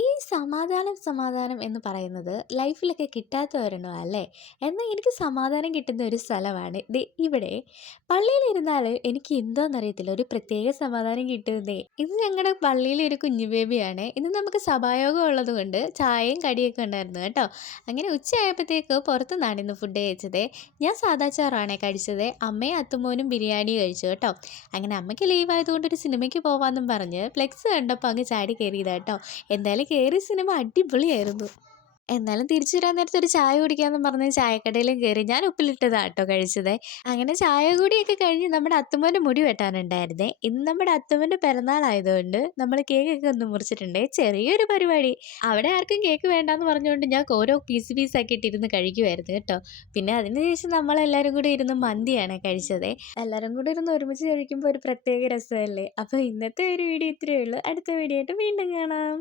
ഈ സമാധാനം എന്ന് പറയുന്നത് ലൈഫിലൊക്കെ കിട്ടാത്ത ഒരെണ്ണമാണ് അല്ലേ? എന്നാൽ എനിക്ക് സമാധാനം കിട്ടുന്ന ഒരു സ്ഥലമാണ് ദേ ഇവിടെ. പള്ളിയിലിരുന്നാൽ എനിക്ക് എന്തോന്നറിയത്തില്ല, ഒരു പ്രത്യേക സമാധാനം കിട്ടുന്നേ. ഇത് ഞങ്ങളുടെ പള്ളിയിലെ ഒരു കുഞ്ഞു ബേബിയാണ്. ഇന്ന് നമുക്ക് സഭായോഗം ഉള്ളതുകൊണ്ട് ചായയും കടിയൊക്കെ ഉണ്ടായിരുന്നു കേട്ടോ. അങ്ങനെ ഉച്ചയായപ്പോഴത്തേക്ക് പുറത്തുനിന്നാണ് ഇന്ന് ഫുഡ് കഴിച്ചത്. ഞാൻ സാദാ ചോറാണേ കഴിച്ചത്. അമ്മയും അത്തുമോനും ബിരിയാണി കഴിച്ചു കേട്ടോ. അങ്ങനെ അമ്മയ്ക്ക് ലീവ് ആയതുകൊണ്ട് ഒരു സിനിമയ്ക്ക് പോവാമെന്നും പറഞ്ഞ് ഫ്ലെക്സ് കണ്ടപ്പോൾ അങ്ങ് ചാടി കയറിയതാ കേട്ടോ. എന്തായാലും കേറിയ സിനിമ അടിപൊളിയായിരുന്നു. എന്നാലും തിരിച്ചു വരാൻ നേരത്ത് ഒരു ചായ കുടിക്കാമെന്ന് പറഞ്ഞ് ചായക്കടയിലും കയറി. ഞാൻ ഉപ്പിലിട്ടതാ കേട്ടോ കഴിച്ചത്. അങ്ങനെ ചായ കൂടിയൊക്കെ കഴിഞ്ഞ് നമ്മുടെ അത്തുമ്മേൻ്റെ മുടി വെട്ടാനുണ്ടായിരുന്നേ. ഇന്ന് നമ്മുടെ അത്തുമ്മേൻ്റെ പിറന്നാളായതുകൊണ്ട് നമ്മൾ കേക്കൊക്കെ ഒന്ന് മുറിച്ചിട്ടുണ്ടേ. ചെറിയൊരു പരിപാടി. അവിടെ ആർക്കും കേക്ക് വേണ്ടാന്ന് പറഞ്ഞുകൊണ്ട് ഞാൻ ഓരോ പീസ് പീസാക്കിയിട്ട് ഇരുന്ന് കഴിക്കുമായിരുന്നു കേട്ടോ. പിന്നെ അതിനുശേഷം നമ്മളെല്ലാവരും കൂടി ഇരുന്ന് മന്തിയാണ് കഴിച്ചത്. എല്ലാവരും കൂടി ഇരുന്ന് ഒരുമിച്ച് കഴിക്കുമ്പോൾ ഒരു പ്രത്യേക രസമല്ലേ. അപ്പോൾ ഇന്നത്തെ ഒരു വീഡിയോ ഇത്രയേ ഉള്ളൂ. അടുത്ത വീഡിയോ ആയിട്ട് വീണ്ടും കാണാം.